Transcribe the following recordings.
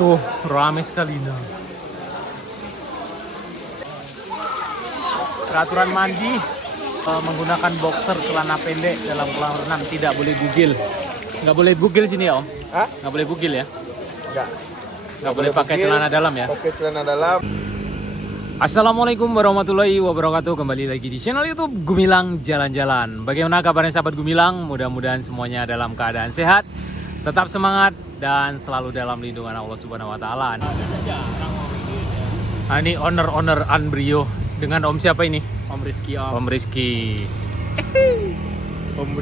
Tuh, rame sekali nah. Peraturan mandi menggunakan boxer celana pendek dalam kolam renang, tidak boleh bugil. Nggak boleh bugil sini ya Om? Hah? Nggak boleh bugil ya? Nggak Boleh pakai bugil, celana dalam ya? Pakai celana dalam. Assalamualaikum warahmatullahi wabarakatuh. Kembali lagi di channel YouTube Gumilang Jalan-Jalan. Bagaimana kabarnya sahabat Gumilang? Mudah-mudahan semuanya dalam keadaan sehat, tetap semangat dan selalu dalam lindungan Allah Subhanahu wa taala. Nah, ini owner Anbrio dengan Om siapa ini? Om Rizky. Om Rizky.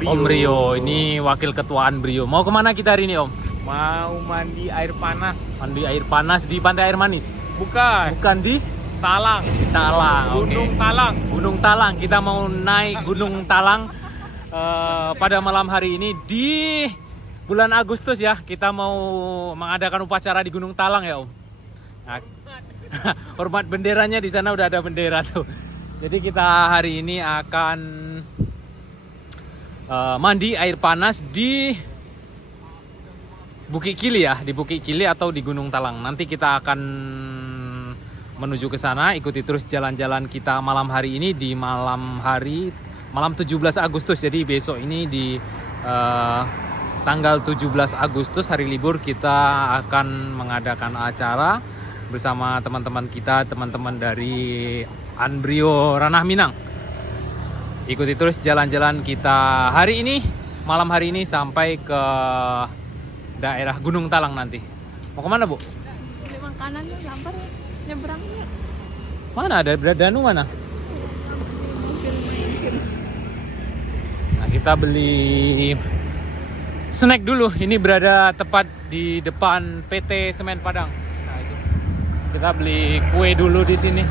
Om Rio, ini wakil ketua Anbrio. Mau kemana kita hari ini Om? Mau mandi air panas. Mandi air panas di Pantai Air Manis? Bukan. Bukan di Talang. Talang. Gunung Oke. Talang. Gunung Talang. Kita mau naik Gunung Talang pada malam hari ini di bulan Agustus ya. Kita mau mengadakan upacara di Gunung Talang ya Om. Nah, hormat benderanya, di sana udah ada bendera tuh. Jadi kita hari ini akan mandi air panas di Bukit Kili ya, di Bukit Kili atau di Gunung Talang. Nanti kita akan menuju ke sana. Ikuti terus jalan-jalan kita malam hari ini di malam 17 Agustus. Jadi besok ini di tanggal 17 Agustus hari libur kita akan mengadakan acara bersama teman-teman kita, teman-teman dari Anbrio Ranah Minang. Ikuti terus jalan-jalan kita hari ini, malam hari ini sampai ke daerah Gunung Talang nanti. Mau kemana Bu? Beli makanan yuk, lapar ya. Nyebrang yuk. Mana ada danu mana? Nah, kita beli snack dulu. Ini berada tepat di depan PT Semen Padang. Nah, itu. Kita beli kue dulu di sini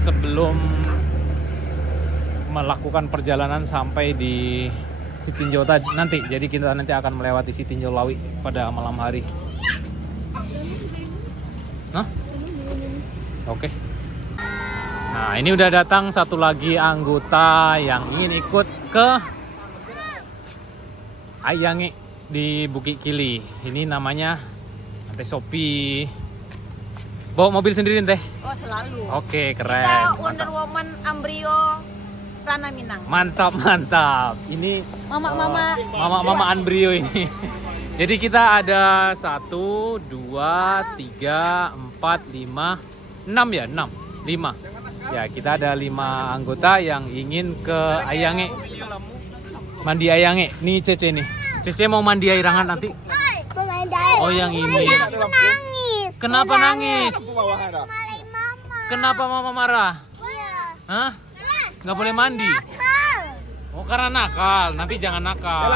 sebelum melakukan perjalanan sampai di Sitinjau nanti. Jadi kita nanti akan melewati Sitinjau Lawi pada malam hari. Hah? Oke. Nah, ini udah datang satu lagi anggota yang ingin ikut ke Ayange di Bukit Kili. Ini namanya Teh Sopi. Bawa mobil sendiri Teh? Oh selalu. Oke, keren. Kita Wonder Mantap. Woman Ambrio Ranah Minang. Mantap. Ini mama Anbrio ini. Jadi kita ada 1, 2, 3, 4, 5, 6 ya? 5. Ya, kita ada 5 anggota yang ingin ke Ayange. Mandi Ayange. Nih Cece nih. Cece mau mandi air hangat nanti. Oh, yang ini. Nangis. Kenapa nangis? Marahin mama. Kenapa mama marah? Hah? Nggak boleh mandi? Oh, karena nakal. Nanti jangan nakal.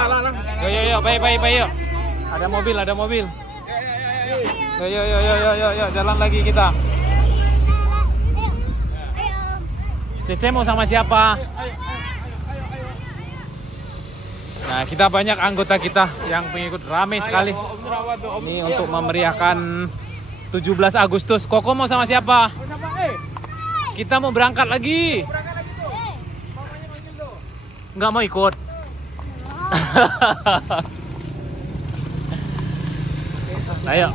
Yo, baik, yuk. Ada mobil. Yo, jalan lagi kita. Cece mau sama siapa? Nah, kita banyak anggota kita yang pengikut, rame sekali. Ini untuk memeriahkan 17 Agustus. Koko mau sama siapa? Kita mau berangkat lagi. Nggak mau ikut. Ayo.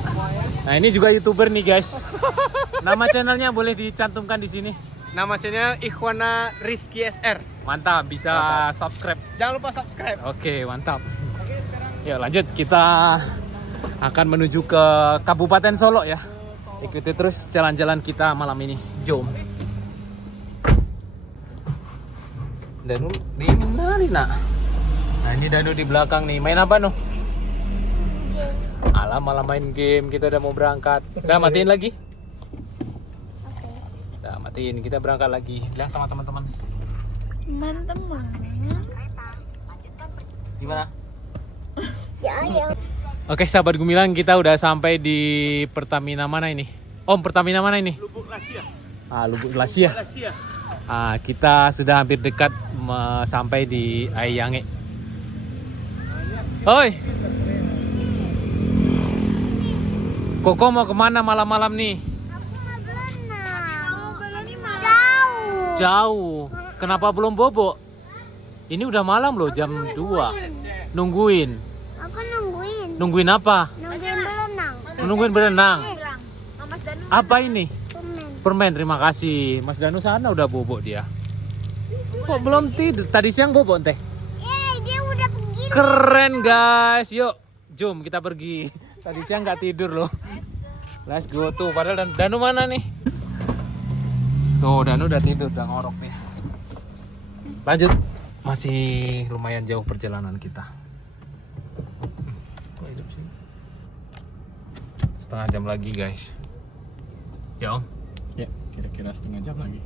Nah, ini juga YouTuber nih, guys. Nama channelnya boleh dicantumkan di sini. Nama channel Ikhwana Rizky SR. Mantap, bisa subscribe. Jangan lupa subscribe. Oke, mantap. Yuk lanjut, kita akan menuju ke Kabupaten Solo ya. Ikuti terus jalan-jalan kita malam ini. Jom. Danu di mana nih nak? Nah, ini Danu di belakang nih. Main apa noh? Alah, malah main game. Kita udah mau berangkat. Udah matiin lagi? Udah matiin. Kita berangkat lagi. Bilang sama teman-teman. Teman-teman. Gimana? Ya. Oke, sahabat Gumilang, kita udah sampai di Pertamina mana ini? Om, Pertamina mana ini? Lubuk Lasia. Lubuk Lasia. Kita sudah hampir dekat sampai di Ayange. Oi. Koko mau kemana malam-malam nih? Aku mau berenang. Berenang. Jauh. Jauh. Kenapa belum bobo? Ini udah malam loh, jam 2. Nungguin. Aku nungguin. Nungguin apa? Nungguin berenang. Menungguin berenang. Bilang, Mas Danu. Apa ini? Permen. Permen, terima kasih. Mas Danu sana udah bobok dia. Kok belum tidur? Tadi siang bobok teh. Dia udah pergi. Keren guys. Yuk, jom kita pergi. Tadi siang nggak tidur loh. Let's go tuh. Padahal Danu mana nih? Tuh Danu udah tidur, udah ngorok nih. Lanjut. Masih lumayan jauh perjalanan kita. Kok hidup sih? Setengah jam lagi guys. Ya om. Ya, kira-kira setengah jam lagi.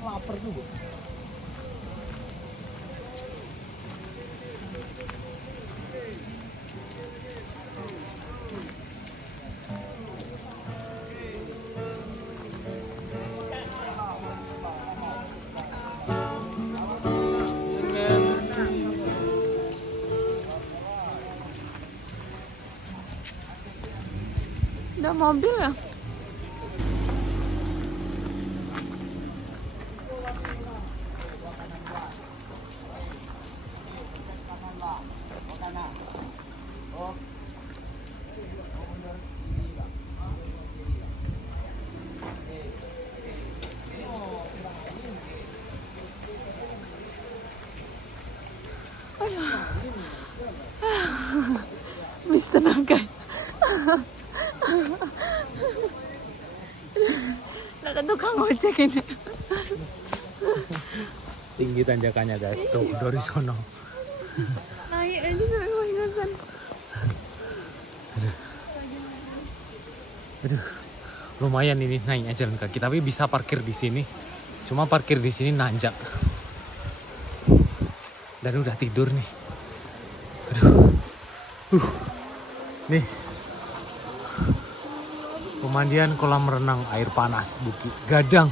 Lapar juga. Udah mobil ya? Mis tenang guys. Nak ke tukang ojek ini. Tinggi tanjakannya guys. Tuh dari sono. Naik aja sampai Wanggasan. Aduh. Lumayan ini naiknya jalan kaki, tapi bisa parkir di sini. Cuma parkir di sini nanjak. Dan udah tidur nih. Aduh. Nih. Pemandian kolam renang air panas Bukit Gadang.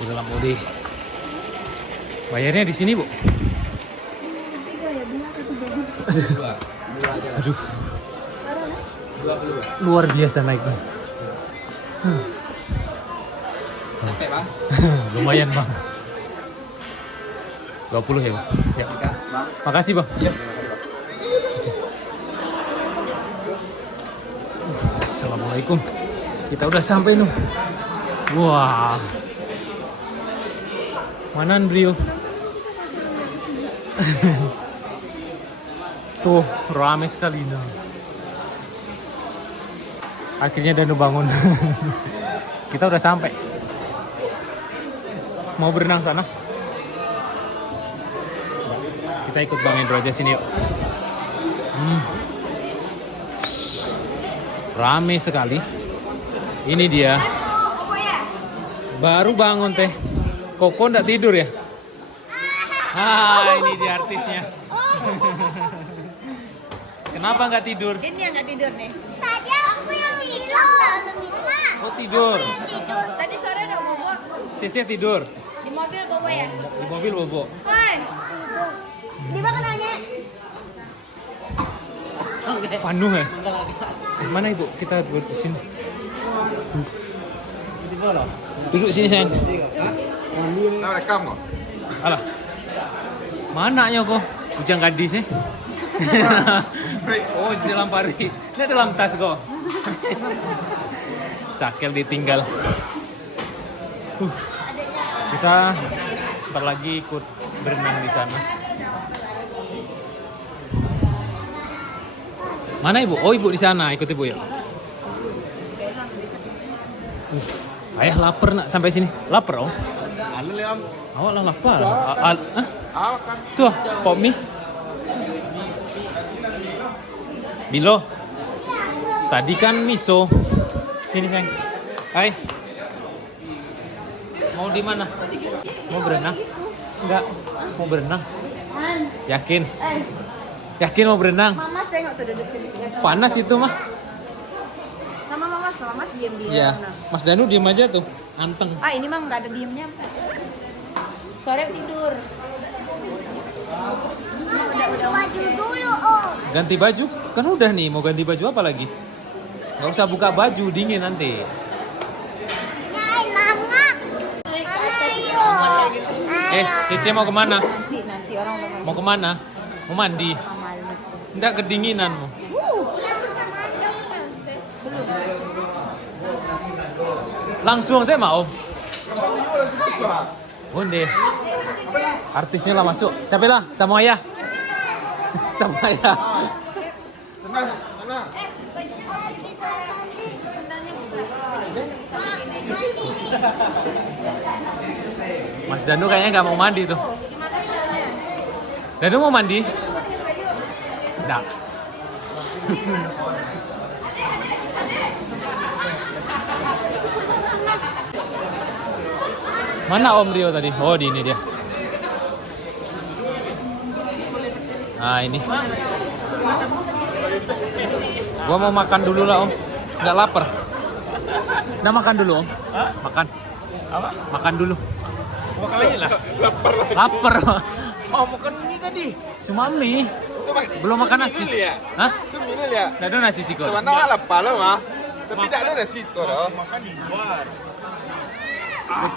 Di dalam Ode. Bayarnya di sini, Bu. Aduh. Luar biasa naiknya. Capek, Bang? Lumayan, Bang. 20 ya, Bang. Ya. Makasih, Bang. Assalamualaikum. Kita udah sampai nih. Wah. Manan Brio? Tuh, rame sekali nah. Akhirnya Danu bangun. Kita udah sampai. Mau berenang sana? Kita ikut Bang Endro aja sini yuk. Rame sekali. Ini dia. Baru bangun teh. Koko ndak tidur ya? Ah, ini dia artisnya. Kenapa nggak tidur? Ini yang nggak tidur nih. Tadi aku yang bilang. Mama. Oh tidur. Tadi sore nggak bobo. Cece tidur. Di mobil bobo ya? Di mobil bobo. Hai. Di mana nanya? Penuh ya? Mana ibu? Kita duduk di sini. Duduk sini sayang. Nah, rekam kok. Alah. Mana ya kok? Ujang gadis nih. Oh di dalam pari. Ini dalam tas kok. Sakel ditinggal. Kita ntar lagi ikut berenang di sana. Mana ibu? Oh ibu di sana, ikut ibu ya. Ayah lapar nak sampai sini. Lapar om? Anu le, Om. Awak lah lapar. Kan. Tuh, pop mie. Bilo. Tadi kan miso. Sini sayang. Hai. Mau di mana? Mau berenang? Enggak. Mau berenang? Yakin? Yakin mau berenang? Mama tengok tuh duduk sini. Panas itu mah. Sama mama selamat diam-diam. Iya. Mas Danu diem aja tuh. Anteng. Ah ini mah nggak ada diemnya. Sore tidur. Udah baju dulu, oh. Ganti baju? Kan udah nih, mau ganti baju apa lagi? Gak usah buka baju, dingin nanti. Nyai lama. Mama Cece mau kemana? Nanti orang udah Mau kemana? Mau mandi? malam. Enggak kedinginanmu. Langsung saya mau. Bunde. Artisnya lah masuk. Capek lah sama ayah. Sama ayah. Tenang, tenang. Mas Danu kayaknya nggak mau mandi tuh. Danu mau mandi? Enggak. Mana Om Rio tadi? Oh, di ini dia. Nah, ini. Gua mau makan dulu lah, Om. Nggak lapar. Nah, makan dulu, Om. Makan. Apa? Makan dulu. Makan lagi lah. Lapar. Oh, makan mie tadi. Cuma mie. Belum makan nasi. Ya? Hah? Itu minum ya? Nggak ada nasi sih kok. Sebenarnya lapar loh, mah. Tapi tidak ada nasi sekarang. Makan di luar.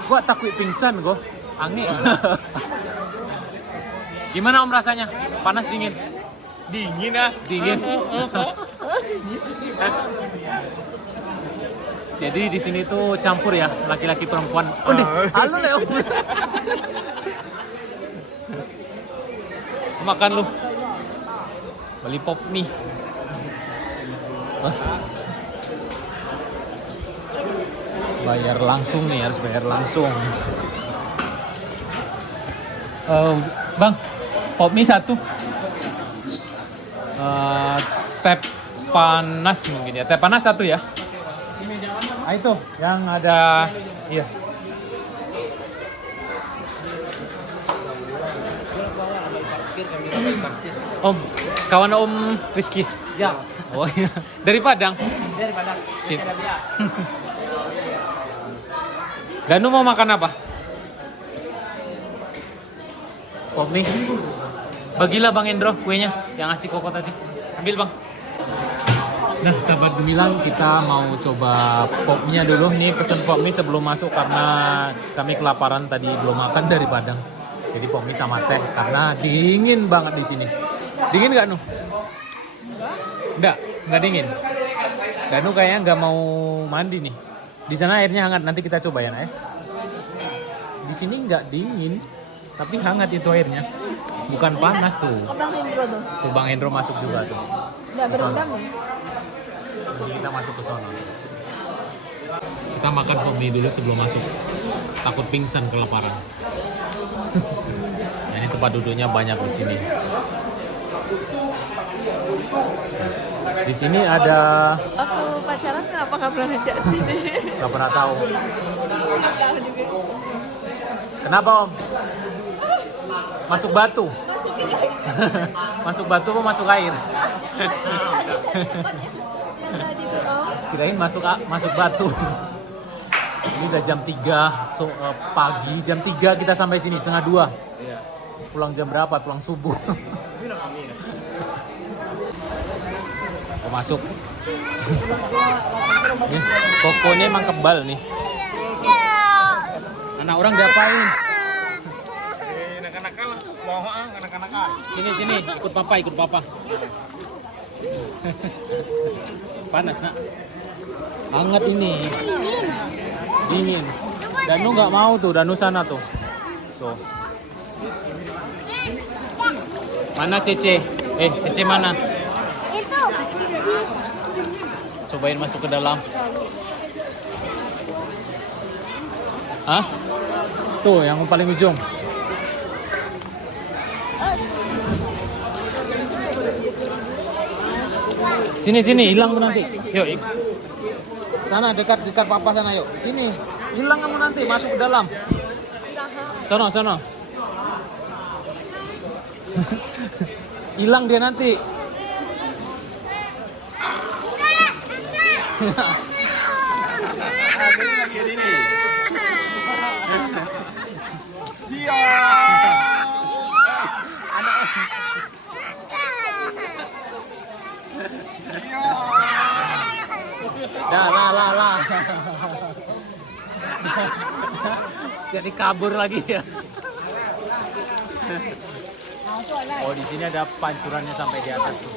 Gua takut pingsan gua. Angin. Gimana Om rasanya? Panas dingin? Dingin ah. Dingin. Jadi di sini tuh campur ya, laki-laki perempuan. Oh, deh, halo Leo. Makan lu. Beli pop mie. Hah? Bayar langsung nih, harus bayar langsung. Bang, pop mie satu. Teh panas mungkin ya. Teh panas satu ya. Ah itu yang ada, iya. Om, kawan Om Rizky. Ya, Oh iya, dari Padang. dari Padang. Sip. Danu mau makan apa? Pop mie. Bagilah Bang Endro kuenya yang ngasih Koko tadi. Ambil Bang. Nah, sahabat gemilang, kita mau coba pop mie dulu. Nih pesen pop mie sebelum masuk karena kami kelaparan tadi belum makan dari Padang. Jadi pop mie sama teh karena dingin banget di sini. Dingin nggak Nu? Nggak dingin. Danu kayaknya nggak mau mandi nih. Di sana airnya hangat, nanti kita coba ya, Nak ya. Di sini nggak dingin, tapi hangat itu airnya. Bukan panas tuh. Bang Hendro tuh. Tuh Bang Hendro masuk juga tuh. Nggak berendam ya? Jadi kita masuk ke sana. Kita makan pop mie dulu sebelum masuk. Takut pingsan kelaparan. Nah, ini tempat duduknya banyak di sini. Di sini ada. Aku pacaran kenapa nggak pernah ngajak sini? Nggak pernah tahu. Tahu juga. Kenapa Om? Masuk batu. Masukin lagi. Masuk batu apa masuk air? Masukin lagi tadi tempatnya. Yang tadi tuh Om. Kirain masuk batu. Ini udah jam 3 pagi. Jam 3 kita sampai sini, setengah 2. Pulang jam berapa? Pulang subuh. Oh, masuk. Nih, kokonya emang kebal nih. Anak orang diapain? Nakal-nakal, bohong, nakal-nakal. Sini, ikut papa. Panas nak. Hangat ini. Dingin. Danu nggak mau tuh, Danu sana tuh. Tuh. Mana Cece? Cece mana? Itu. Cobain masuk ke dalam. Hah? Tuh, yang paling ujung. Sini, hilang tuh nanti. Yuk, sana dekat papa sana yuk. Sini, hilang kamu nanti, masuk ke dalam. Sono. Hilang dia nanti. Lah. Jadi kabur lagi ya. Oh, di sini ada pancurannya sampai di atas tuh.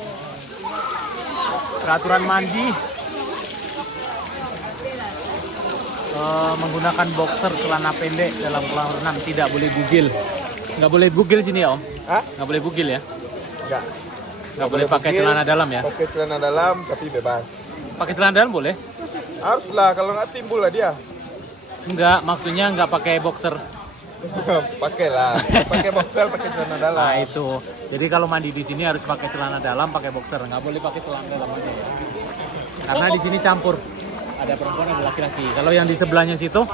Peraturan mandi menggunakan boxer celana pendek dalam kolam renang, tidak boleh bugil. Nggak boleh bugil sini ya Om? Hah? Nggak boleh bugil ya? Enggak. Nggak boleh pakai bugil, celana dalam ya? Pakai celana dalam tapi bebas. Pakai celana dalam boleh? Haruslah, kalau nggak timbul lah dia. Enggak, maksudnya nggak pakai boxer. Pakailah, pakai boxer, pakai celana dalam. Nah itu, jadi kalau mandi di sini harus pakai celana dalam, pakai boxer, nggak boleh pakai celana dalam aja ya. Karena di sini campur, ada perempuan, ada laki-laki. Kalau yang di sebelahnya situ,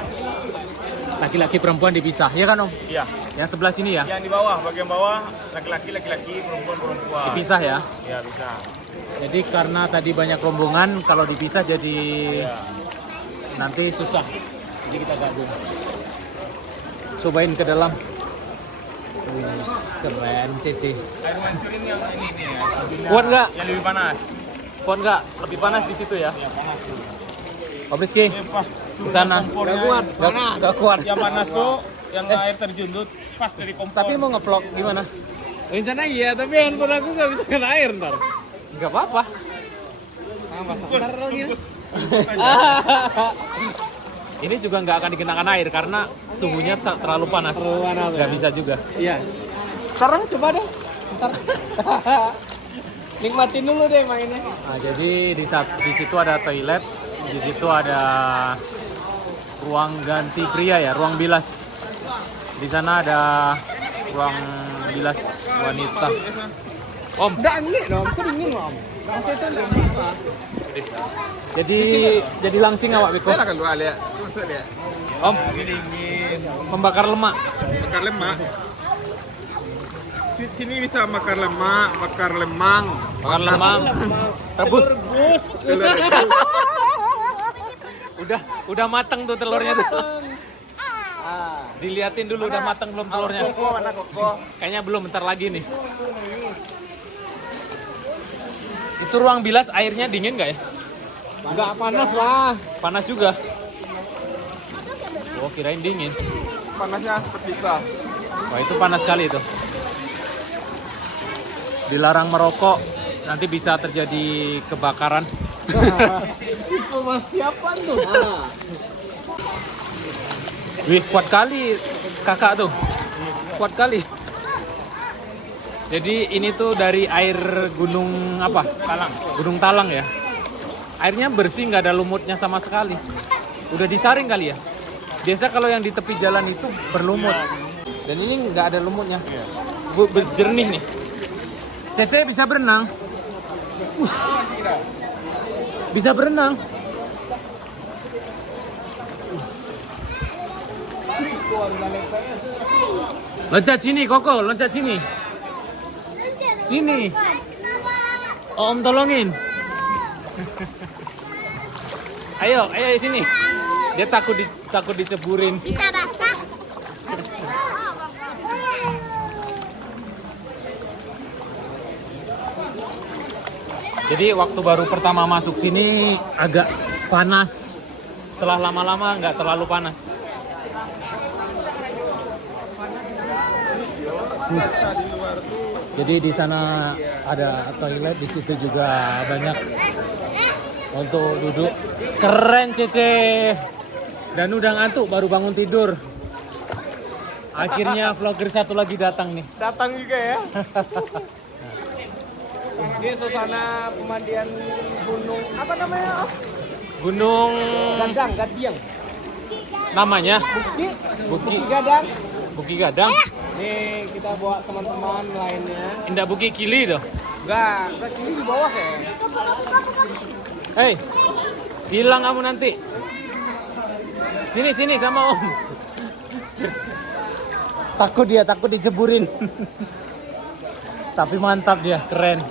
laki-laki perempuan dipisah, ya kan Om? Iya. Yang sebelah sini ya, Yang di bawah, bagian bawah laki-laki, perempuan. dipisah ya. Iya bisa. Jadi karena tadi banyak rombongan, kalau dipisah jadi Iya. nanti susah. Jadi kita gabung. Cobain ke dalam. Wih, keren Cece. Air mancur ini yang ini ya. Kuat nggak? Yang lebih panas. Kuat nggak? Lebih panas di situ ya? Iya panas. Om Rizky, Ini pas ke sana. Nggak kuat. Nggak kuat. Yang panas tuh, yang air terjun tuh pas dari kompor. Tapi mau nge-vlog gimana? rencana iya, tapi handphone aku nggak bisa kena air ntar. Nggak apa-apa. Ini juga nggak akan dikenakan air karena suhunya terlalu panas. Nggak bisa juga. Iya. Sekarang coba deh. Ntar. Nikmatin dulu deh mainnya. Nah, jadi di situ ada toilet, di situ ada ruang ganti pria ya, ruang bilas. Di sana ada ruang bilas wanita. Om, Udah angin dong, aku dingin loh om. jadi langsing awak Beko. Saya akan luar lihat. Masuk lihat. Om, Dingin. pembakar lemak. Bakar lemak. Sini bisa bakar lemak, bakar lemang. Bakar lemang, rebus. Rebus. Udah mateng tuh telurnya tuh. Diliatin dulu udah mateng belum telurnya. Mana koko? Kayaknya belum, bentar lagi nih. Itu ruang bilas airnya dingin nggak ya? Enggak panas lah. Panas juga. Oh, kirain dingin. Panasnya seperti itu. Wah, itu panas sekali itu. Dilarang merokok, nanti bisa terjadi kebakaran. Informasi apa tuh? Wih, kuat kali kakak tuh. Kuat kali. Jadi ini tuh dari air gunung apa? Talang. Gunung Talang ya. Airnya bersih, nggak ada lumutnya sama sekali. Udah disaring kali ya. Biasa kalau yang di tepi jalan itu berlumut. Dan ini nggak ada lumutnya. Berjernih nih. Cece bisa berenang. Ush. Bisa berenang. Loncat sini, Koko. Loncat sini. Sini. Oh, Om tolongin. Ayo sini. Dia takut diceburin. Bisa basah. Jadi waktu baru pertama masuk sini agak panas. Setelah lama-lama nggak terlalu panas. Jadi di sana ada toilet, di situ juga banyak untuk duduk. Keren Cece. Dan udah ngantuk baru bangun tidur. Akhirnya vlogger satu lagi datang nih. Datang juga ya. Ini suasana pemandian gunung apa namanya? Om? Gunung Gadiang. namanya Bukit Buki Gadang. Buki Gadang. Nih kita bawa teman-teman lainnya. Indah Buki Kili tuh. Enggak ini di bawah kayak. Hei, bilang kamu nanti. Sini sama Om. Takut diceburin. Tapi mantap dia, keren.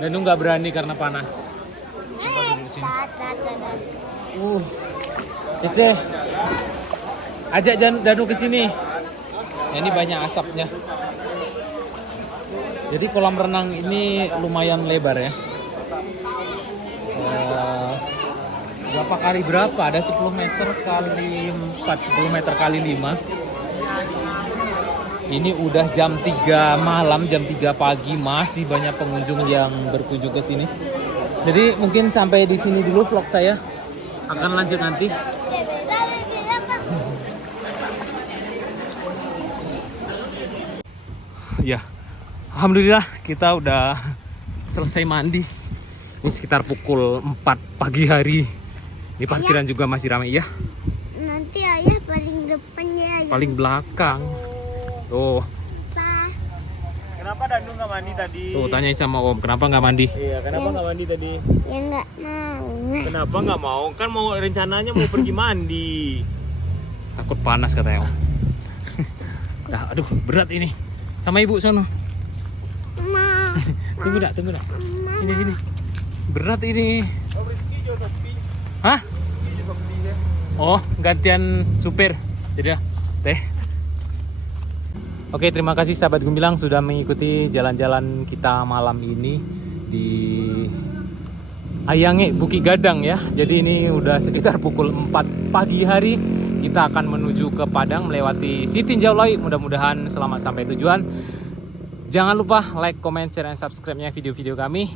Dan nggak berani karena panas. Cece, ajak Danu ke sini. Nah, ini banyak asapnya. Jadi kolam renang ini lumayan lebar ya. Berapa kali berapa? Ada 10 meter kali 4, 10 meter kali 5. Ini udah jam 3 malam, jam 3 pagi, masih banyak pengunjung yang berkunjung ke sini. Jadi mungkin sampai di sini dulu vlog saya. Akan lanjut nanti. Ya, alhamdulillah kita udah selesai mandi. Ini sekitar pukul 4 pagi hari. Ini parkiran juga masih ramai ya. Nanti ayah paling depannya ayah. Paling belakang. Tuh, Pak. Kenapa Dandu nggak mandi tadi? tuh tanyain sama Om, kenapa nggak mandi? Iya, kenapa nggak mandi tadi? Ya nggak mau. Kenapa nggak mau? Kan mau rencananya mau pergi mandi. Takut panas katanya Om. Dah, aduh berat ini. Sama ibu sono. Ma. Tunggu dak. Sini. Berat ini. Hah? Oh, gantian supir. Jadi dah, teh. Oke, terima kasih sahabat Gemilang sudah mengikuti jalan-jalan kita malam ini di Ayange Bukit Gadang ya. Jadi ini udah sekitar pukul 4 pagi hari. Kita akan menuju ke Padang melewati Sitinjau Loi. Mudah-mudahan selamat sampai tujuan. Jangan lupa like, comment, share, dan subscribe-nya video-video kami.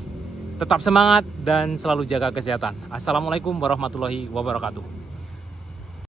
Tetap semangat dan selalu jaga kesehatan. Assalamualaikum warahmatullahi wabarakatuh.